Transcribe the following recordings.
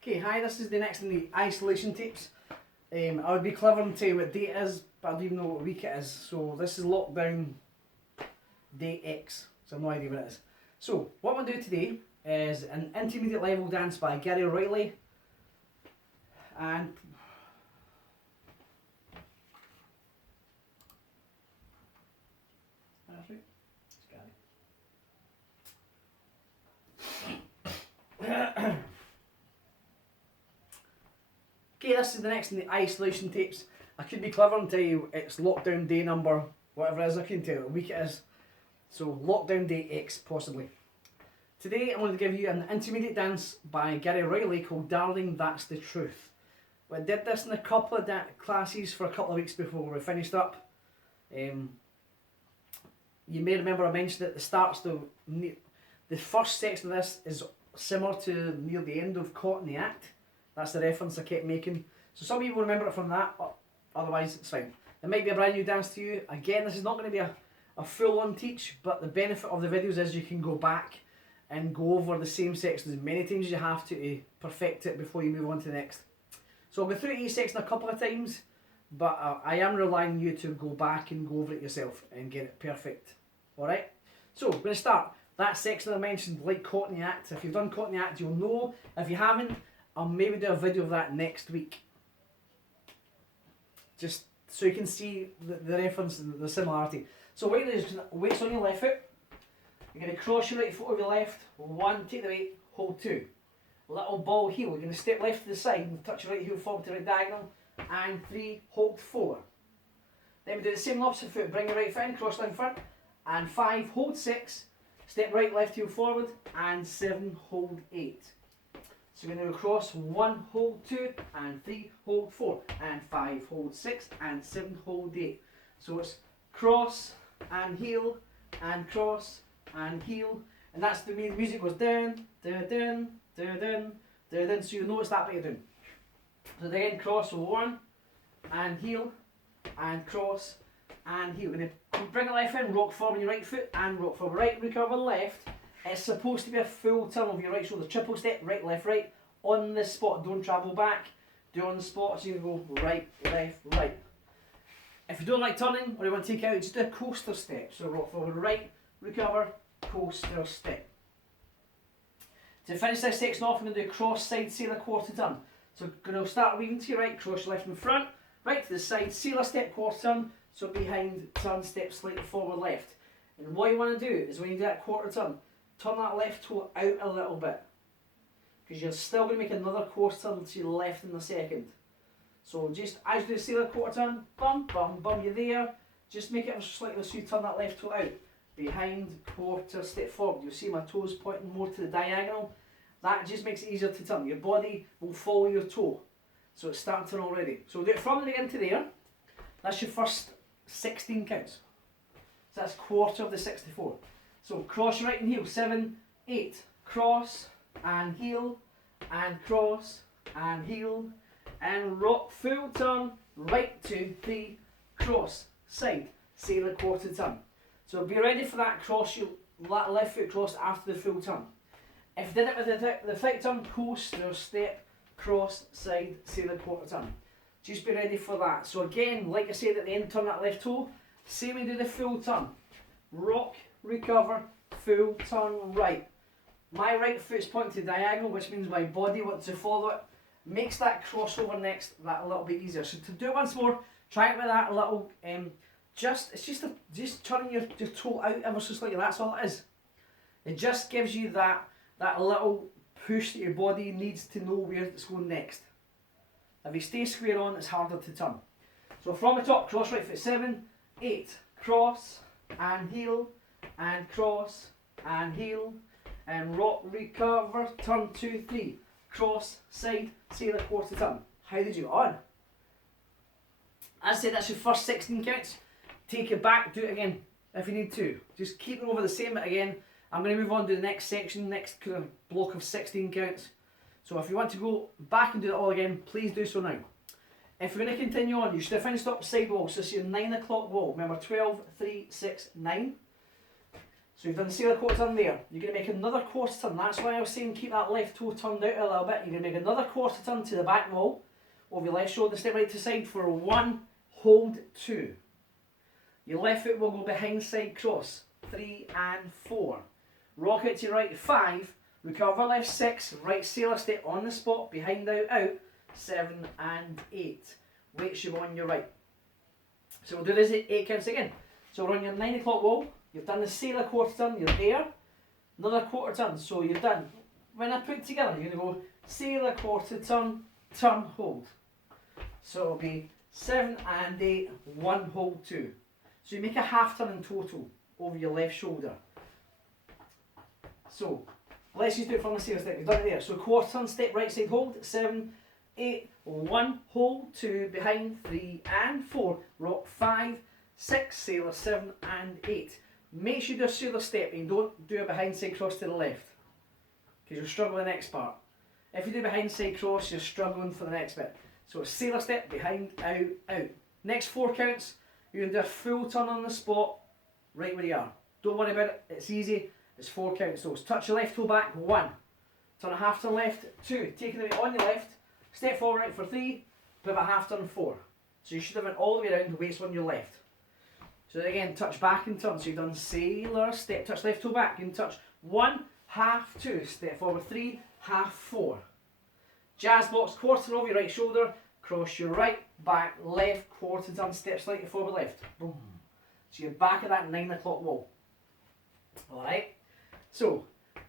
Okay, hi, this is the next in the isolation tapes. I would be clever and tell you what date it is, but I don't even know what week it is. So this is lockdown day X, so I have no idea what it is. So what I'm going to do today is an intermediate level dance by Gary O'Reilly. And that's right, it's Gary. Okay, this is the next in the isolation tapes. I could be clever and tell you it's lockdown day number, whatever it is, I can tell you what week it is. So lockdown day X, possibly. Today I'm going to give you an intermediate dance by Gary O'Reilly called Darling That's the Truth. We did this in a couple of classes for a couple of weeks before we finished up. You may remember I mentioned at the start, the first section of this is similar to near the end of Caught in the Act. That's the reference I kept making. So some of you will remember it from that, but otherwise it's fine. It might be a brand new dance to you. Again, this is not going to be a full-on teach, but the benefit of the videos is you can go back and go over the same sections as many times as you have to perfect it before you move on to the next. So I'll go through each section a couple of times, but I am relying on you to go back and go over it yourself and get it perfect. Alright? So, we're going to start. That section I mentioned, like Caught in the Act. If you've done Caught in the Act, you'll know. If you haven't, I'll maybe do a video of that next week. Just so you can see the reference and the similarity. So what you're going to do is weight's on your left foot. You're going to cross your right foot over your left. 1, take the weight, hold 2. Little ball heel. You're going to step left to the side and touch your right heel forward to right diagonal. And 3, hold 4. Then we do the same opposite foot. Bring your right foot in, cross line front. And 5, hold 6. Step right, left heel forward. And 7, hold 8. So we're going to cross 1, hold 2, and 3, hold 4, and 5, hold 6, and 7, hold 8. So it's cross and heel, and cross and heel, and that's the way the music goes down, down, down, down, down, down, down. So you know it's that bit you're doing. So again, cross 1, and heel, and cross, and heel. We're going to bring the left in, rock forward your right foot, and rock forward right, recover left. It's supposed to be a full turn of your right shoulder, triple step, right, left, on the spot. Don't travel back, do it on the spot, so you go right, left, right. If you don't like turning, or you want to take it out, just do a coaster step. So rock forward right, recover, coaster step. To finish this section off, I'm going to do a cross side sailor quarter turn. So going to start weaving to your right, cross your left in front, right to the side, sailor step, quarter turn, so behind, turn, step slightly forward left. And what you want to do is when you do that quarter turn that left toe out a little bit, because you're still going to make another quarter turn to your left in a second. So just as you do the sailor quarter turn, bum, bum, bum, you're there, just make it slightly so you turn that left toe out. Behind, quarter, step forward. You'll see my toes pointing more to the diagonal. That just makes it easier to turn. Your body will follow your toe. So it's starting to turn already. So we'll do it from the beginning to there. That's your first 16 counts. So that's quarter of the 64. So cross your right and heel, 7, 8, cross and heel, and cross and heel, and rock, full turn, right 2, 3, cross, side, sailor quarter turn. So be ready for that cross, that left foot cross after the full turn. If you did it with the thick turn, coaster, step, cross, side, sailor quarter turn. Just be ready for that. So again, like I said at the end, turn that left toe, same way do the full turn. Rock, recover, full turn right. My right foot's pointing to diagonal, which means my body wants to follow it. Makes that crossover next that a little bit easier. So to do it once more, try it with that little, just turning your toe out ever so slightly, that's all it is. It just gives you that little push that your body needs to know where it's going next. If you stay square on, it's harder to turn. So from the top, cross right foot, 7, 8, cross, and heel, and cross, and heel, and rock, recover, turn 2, 3, cross, side, sailor quarter turn. How did you get on? As I said, that's your first 16 counts. Take it back, do it again if you need to. Just keep them over the same bit again. I'm going to move on to the next section, next kind of block of 16 counts. So if you want to go back and do it all again, please do so now. If you're going to continue on, you should have finished up side wall. So this is your 9 o'clock wall. Remember, 12, 3, 6, 9. So you've done the sailor quarter turn there. You're going to make another quarter turn. That's why I was saying keep that left toe turned out a little bit. You're going to make another quarter turn to the back wall of your left shoulder, step right to side for 1, hold 2. Your left foot will go behind side cross, 3 and 4. Rock it to your right, 5. Recover left, 6. Right sailor step on the spot, behind out, 7 and 8. Weight should go on your right. So we'll do this 8 counts again. So we're on your 9 o'clock wall. You've done the sailor quarter turn, you're there. Another quarter turn, so you've done, when I put it together, you're going to go sailor quarter turn, turn, hold. So it'll be 7 and 8, 1, hold 2. So you make a half turn in total over your left shoulder. So let's just do it from the sailor step. You've done it there. So quarter turn, step right side, hold, 7, 8, 1, hold 2, behind 3 and 4, rock 5, 6, sailor 7 and 8. Make sure you do a sailor step and don't do a behind side cross to the left, because you'll struggle with the next part. If you do behind side cross, you're struggling for the next bit. So a sailor step, behind, out, out. Next 4 counts, you're going to do a full turn on the spot, right where you are. Don't worry about it, it's easy. It's 4 counts. So touch your left toe back, 1. Turn a half turn left, 2. Taking it on your left, step forward right for 3, pivot half turn 4. So you should have went all the way around, the weights on your left. So again, touch back and turn. So you've done sailor step, touch left toe back, and touch 1, half 2, step forward 3, half 4. Jazz box, quarter over your right shoulder, cross your right, back, left, quarter turn, step slightly forward left. Boom. So you're back at that 9 o'clock wall. Alright, so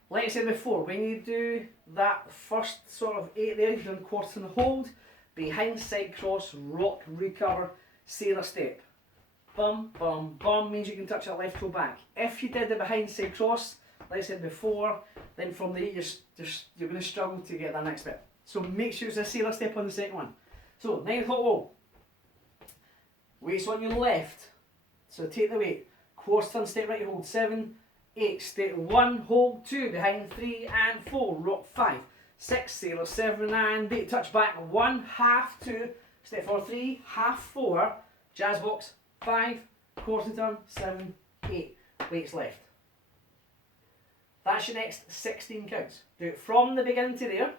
like I said before, when you do that first sort of 8 there, you've done quarter turn hold, behind side cross, rock, recover, sailor step. Bum, bum, bum means you can touch that left toe back. If you did the behind side cross, like I said before, then from there you're going to struggle to get that next bit. So make sure it's a sailor step on the second one. So 9 o'clock wall. Weights on your left. So take the weight. Quarter turn, step right, hold 7, 8, step 1, hold 2, behind 3 and 4, rock 5, 6, sailor 7 and 8, touch back 1, half 2, step forward 3, half 4, jazz box 5, quarter turn 7, 8, weights left. That's your next 16 counts. Do it from the beginning to there.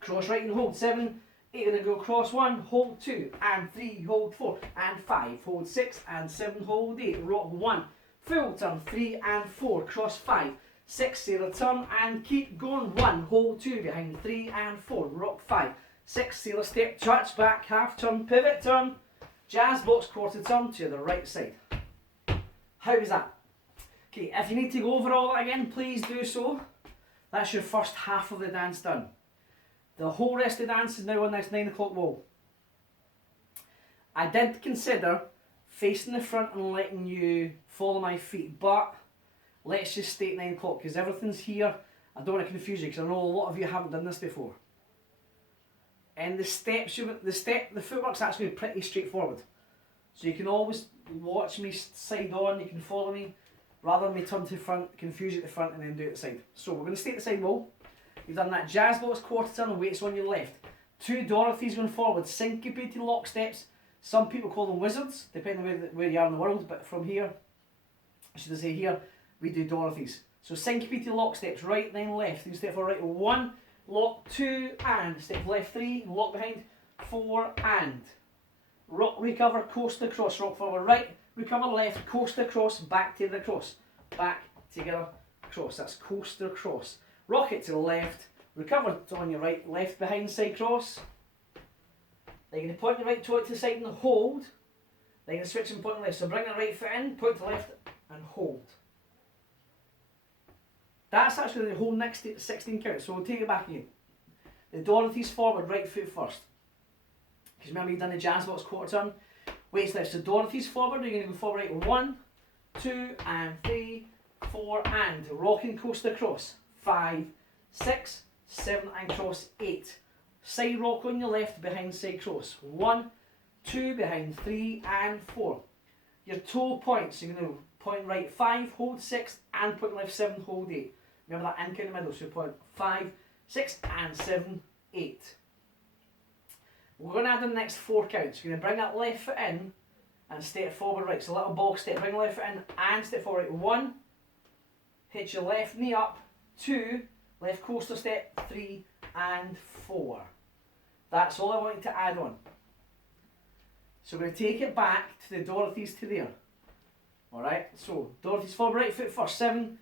Cross right and hold 7, 8, going to go cross 1, hold 2 and 3, hold 4 and 5, hold 6 and 7, hold 8, rock 1, full turn 3 and 4, cross 5, 6, sailor turn and keep going 1, hold 2, behind 3 and 4, rock 5, 6, sailor step, touch back, half turn, pivot turn, jazz box, quarter turn to the right side. How was that? Okay, if you need to go over all that again, please do so. That's your first half of the dance done. The whole rest of the dance is now on this 9 o'clock wall. I did consider facing the front and letting you follow my feet, but let's just stay at 9 o'clock because everything's here. I don't want to confuse you because I know a lot of you haven't done this before. And the steps, the footwork's actually pretty straightforward. So you can always watch me side on, you can follow me, rather than me turn to the front, confuse you at the front and then do it at the side. So we're going to stay at the side wall. You've done that jazz box, quarter turn and weights on your left. 2 Dorothys going forward, syncopated lock steps. Some people call them wizards, depending on where you are in the world, but from here, should I say here, we do Dorothys. So syncopated lock steps, right then left. You step forward right, 1, lock 2 and, step left 3, lock behind 4 and. Rock, recover, coast across, rock forward right, recover left, coast across, back to the cross. Back, together, cross. That's coast across. Rock it to the left, recover on your right, left behind side cross. Then you're going to point your right toe to the side and hold. Then you're going to switch and point the left. So bring the right foot in, point to the left and hold. That's actually the whole next 16 counts, so we'll take it back again. The Dorothys forward, right foot first. Because remember you've done the jazz box quarter turn. Weights left, so Dorothys forward, you're going to go forward right, 1, 2 and 3, 4 and. Rocking coast across. 5, 6, 7 and cross 8. Side rock on your left, behind side cross. 1, 2, behind 3 and 4. Your toe points, you're going to point right 5, hold 6 and point left 7, hold 8. Remember that anchor in the middle, so you point 5, 6 and 7, 8. We're going to add in the next 4 counts. You're going to bring that left foot in and step forward right. So little ball step, bring left foot in and step forward right. 1, hit your left knee up. 2, left coaster step. 3 and 4. That's all I want you to add on. So we're going to take it back to the Dorothy's to there. Alright, so Dorothy's forward right foot first. 7,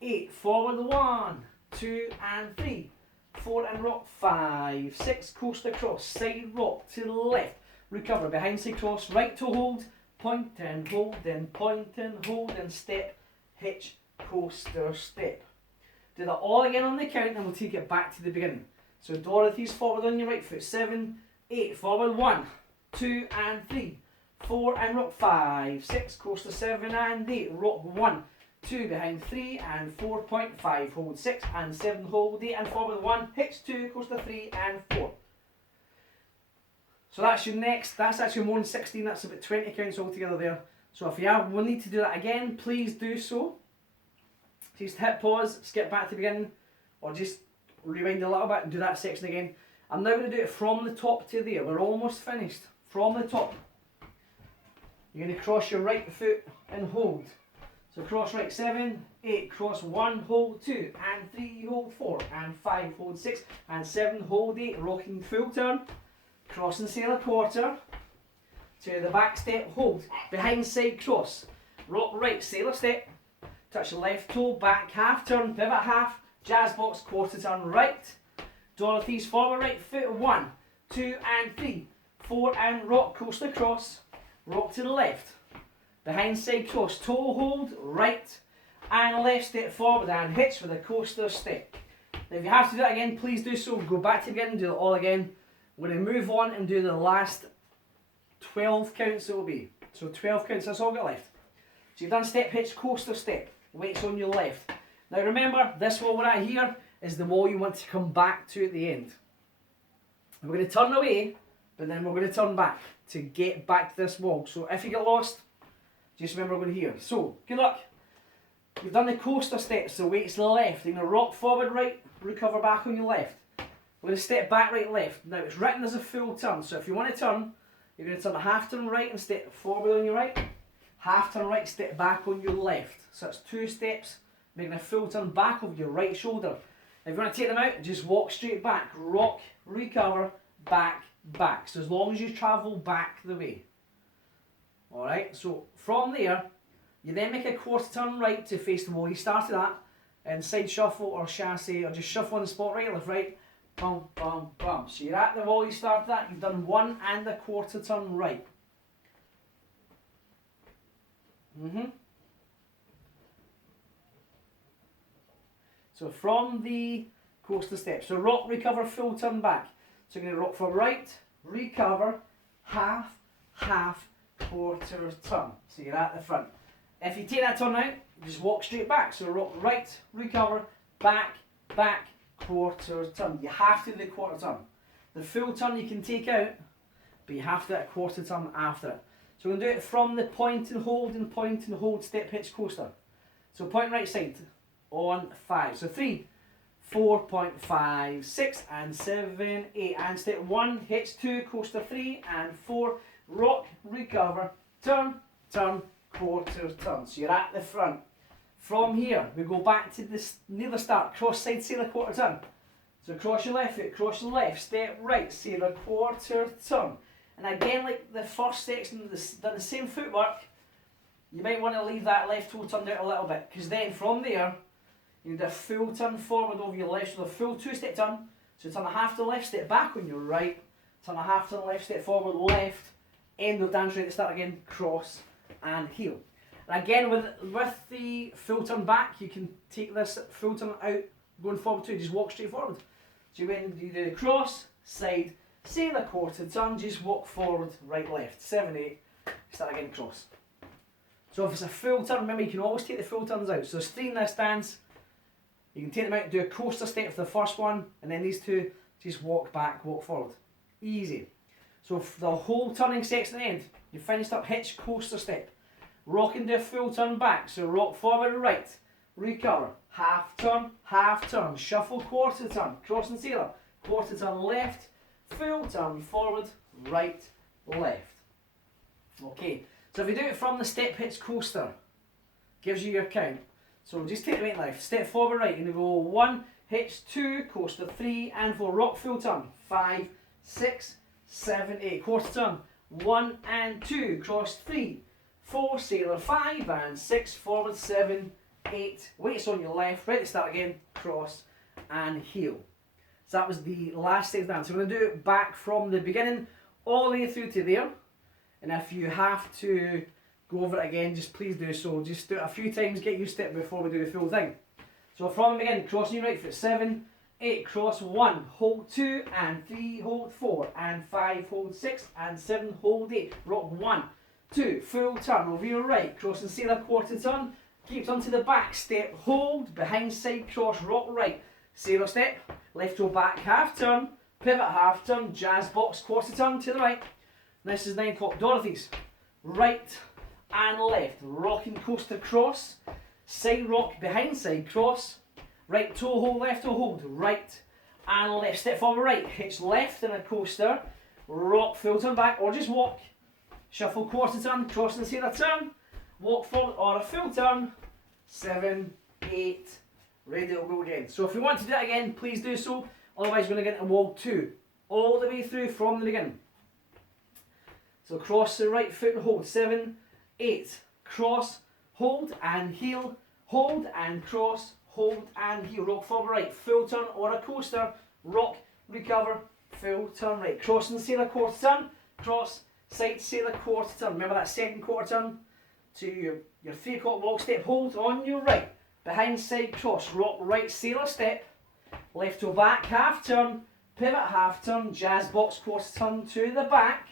8, forward 1, 2 and 3. 4 and rock. 5, 6, coast across. Side rock to the left. Recover, behind side cross. Right to hold. Point and hold, then point and hold, and step, hitch, coaster, step. Do that all again on the count and we'll take it back to the beginning. So Dorothy's forward on your right foot. 7, 8, forward 1, 2 and 3. 4 and rock. 5, 6, coaster 7 and 8. Rock 1, 2 behind 3 and 4.5. Hold 6 and 7. Hold 8 and forward 1. Hitch 2, coaster 3 and 4. So that's your next. That's actually more than 16. That's about 20 counts altogether there. So if you will need to do that again, please do so. Just hit pause, skip back to the beginning, or just rewind a little bit and do that section again. I'm now going to do it from the top to there. We're almost finished. From the top. You're going to cross your right foot and hold. So cross right. 7, 8, cross 1, hold 2 and 3, hold 4 and 5, hold 6 and 7, hold 8, rocking full turn. Cross and sail a quarter. To the back step, hold. Behind side cross. Rock right, sail a step. Touch the left toe, back half turn, pivot half, jazz box, quarter turn right. Dorothy's forward right foot. 1, 2 and 3. 4 and rock, coast across. Rock to the left. Behind side cross, toe hold, right. And left step forward and hitch with a coaster step. Now if you have to do that again, please do so. Go back to the beginning, do it all again. We're going to move on and do the last 12 counts it will be. So 12 counts, that's all we've got left. So you've done step, hitch, coaster, step. Weights on your left. Now remember, this wall we're at here is the wall you want to come back to at the end. We're going to turn away, but then we're going to turn back to get back to this wall. So if you get lost, just remember we're going here. So, good luck. You've done the coaster steps, so weights left. You're going to rock forward right, recover back on your left. We're going to step back right, left. Now it's written as a full turn, so if you want to turn, you're going to turn a half turn right and step forward on your right. Half turn right, step back on your left. So that's 2 steps, making a full turn back over your right shoulder. If you want to take them out, just walk straight back. Rock, recover, back, back. So as long as you travel back the way. Alright, so from there, you then make a quarter turn right to face the wall you started at. And side shuffle or chassé, or just shuffle on the spot right, left, right. Bum, bum, bum. So you're at the wall you started at, you've done 1 and a quarter turn right. So from the coaster step, so rock, recover, full turn back. So you're going to rock from right, recover, half, half, quarter turn. So you're at the front. If you take that turn out, just walk straight back. So rock right, recover, back, back, quarter turn. You have to do the quarter turn. The full turn you can take out, but you have to do a quarter turn after it. So we're going to do it from the point and hold, step, hitch, coaster. So point right side on 5. So 3, 4.5, 6 and 7, 8 and step 1, hitch 2, coaster 3 and 4, rock, recover, turn, turn, quarter turn. So you're at the front. From here, we go back to this near the start, cross side, sailor, quarter turn. So cross your left foot, cross your left, step right, sailor, quarter turn. And again, like the first section, done the same footwork, you might want to leave that left toe turned out a little bit, because then from there, you do a full turn forward over your left, so a full 2-step turn. So turn a half to left, step back on your right, turn a half turn left, step forward, left, end of dance right to start again, cross and heel. And again, with the full turn back, you can take this full turn out, going forward too, just walk straight forward. So when you do the cross, side, sailor, quarter turn, just walk forward, right, left, 7, 8, start again, cross. So if it's a full turn, remember you can always take the full turns out. So there's 3 in this dance, you can take them out, do a coaster step for the first one, and then these 2, just walk back, walk forward. Easy. So for the whole turning section at the end, you finished up hitch, coaster step. Rock and do a full turn back, so rock forward, right, recover, half turn, shuffle, quarter turn, cross and sailor, quarter turn left, full turn forward, right, left. Okay, So if you do it from the step hitch coaster, gives you your count. So just take the right left, step forward right, and you go 1, hitch 2, coaster 3 and 4, rock full turn, 5, 6, 7, 8, quarter turn, 1 and 2, cross 3, 4, sailor 5 and 6, forward 7, 8, weights on your left, ready to start again, cross and heel. So that was the last stage dance. So we're going to do it back from the beginning all the way through to there. And if you have to go over it again, just please do so. Just do it a few times, get used to it before we do the full thing. So from the beginning, crossing your right foot, 7, 8, cross 1, hold 2 and 3, hold 4 and 5, hold 6 and 7, hold 8, rock 1, 2, full turn over your right, crossing sailor quarter turn, keep turn to the back, step, hold, behind side cross, rock right, sailor step, left toe back, half turn, pivot half turn, jazz box, quarter turn to the right. This is 9 o'clock Dorothy's. Right and left, rocking coaster cross, side rock, behind side cross, right toe hold, left toe hold, right and left, step forward right, hitch left in a coaster, rock full turn back or just walk, shuffle quarter turn, cross and sailor turn, walk forward or a full turn, 7, 8, ready to go again. So if you want to do it again, please do so, otherwise we're going to get into wall 2, all the way through from the beginning. So cross the right foot and hold, 7, 8, cross, hold and heel, hold and cross, hold and heel, rock forward right, full turn or a coaster, rock, recover, full turn right, cross and sailor quarter turn, cross, side sailor quarter turn, remember that second quarter turn, to your 3 o'clock walk step, hold on your right, behind side cross, rock right sailor step, left toe back, half turn, pivot half turn, jazz box quarter turn to the back,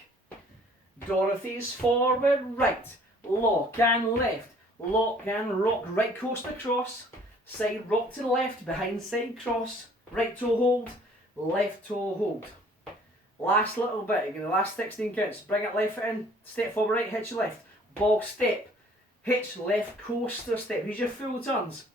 Dorothy's forward right, lock and left, lock and rock, right coaster cross, side rock to the left, behind side cross, right toe hold, left toe hold. Last little bit, you're going to last 16 counts, bring it left foot in, step forward right, hitch left, ball step, hitch left coaster step, here's your full turns,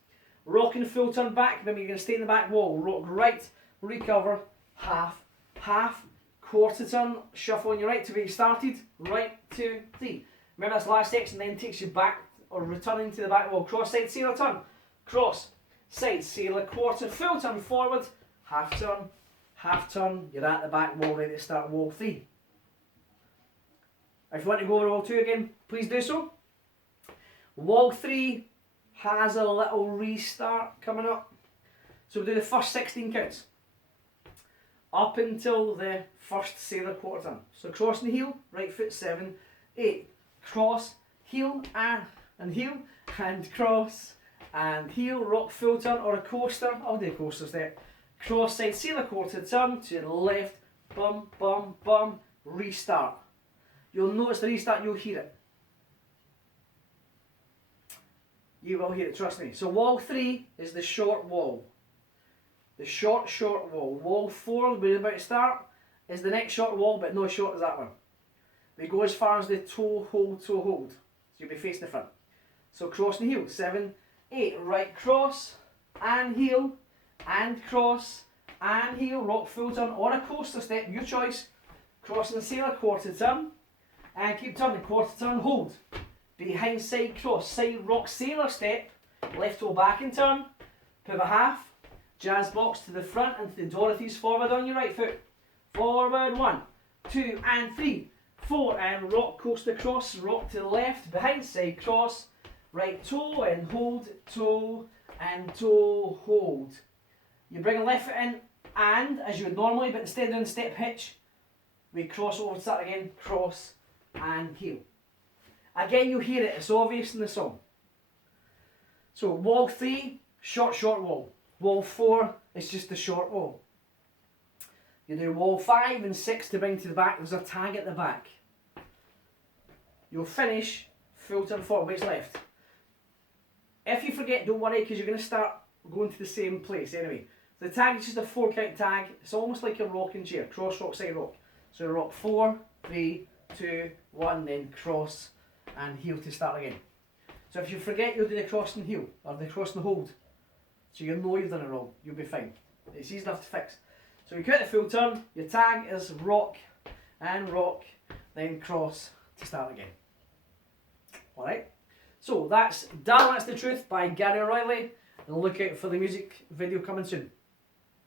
rock and full turn back, remember you're going to stay in the back wall, rock right, recover, half, half, quarter turn, shuffle on your right to where you started, right, 2, 3. Remember that's last section, then takes you back or returning to the back wall. Cross side sailor turn, cross side sailor quarter, full turn forward, half turn, you're at the back wall ready to start wall 3. If you want to go over wall 2 again, please do so. Wall 3 has a little restart coming up. So we'll do the first 16 counts. Up until the first sailor quarter turn. So crossing the heel, right foot, 7, 8. Cross, heel, and heel, and cross, and heel, rock full turn or a coaster. I'll do a coaster step. Cross side sailor quarter turn to the left, bum, bum, bum, restart. You'll notice the restart, you'll hear it. You will hear it, trust me. So wall 3 is the short wall. The short wall. Wall 4, where you're about to start, is the next short wall, but not as short as that one. We go as far as the toe hold. So you'll be facing the front. So cross and heel, 7, 8, right cross, and heel, and cross, and heel, rock full turn, or a coaster step, your choice. Crossing the sailor quarter turn, and keep turning, quarter turn, hold. Behind side cross, side rock sailor step, left toe back and turn, pivot half, jazz box to the front and to the Dorothy's forward on your right foot. Forward, 1, 2 and 3, 4 and rock coaster cross, rock to the left, behind side cross, right toe and hold, toe and toe, hold. You bring a left foot in and, as you would normally, but instead of doing step hitch, we cross over, start again, cross and heel. Again, you'll hear it, it's obvious in the song. So wall 3, short wall. Wall 4 is just the short wall. You do wall 5 and 6 to bring to the back, there's a tag at the back. You'll finish full turn forward, weights left. If you forget, don't worry, because you're going to start going to the same place anyway. The tag is just a 4 count tag, it's almost like a rocking chair, cross, rock, side, rock. So rock 4, 3, 2, 1, then cross and heel to start again. So if you forget, you'll do the cross and heel, or the cross and hold. So you'll know you've done it wrong, you'll be fine. It's easy enough to fix. So you count the full turn, your tag is rock, then cross to start again. Alright? So that's Darling That's the Truth by Gary O'Reilly, and look out for the music video coming soon.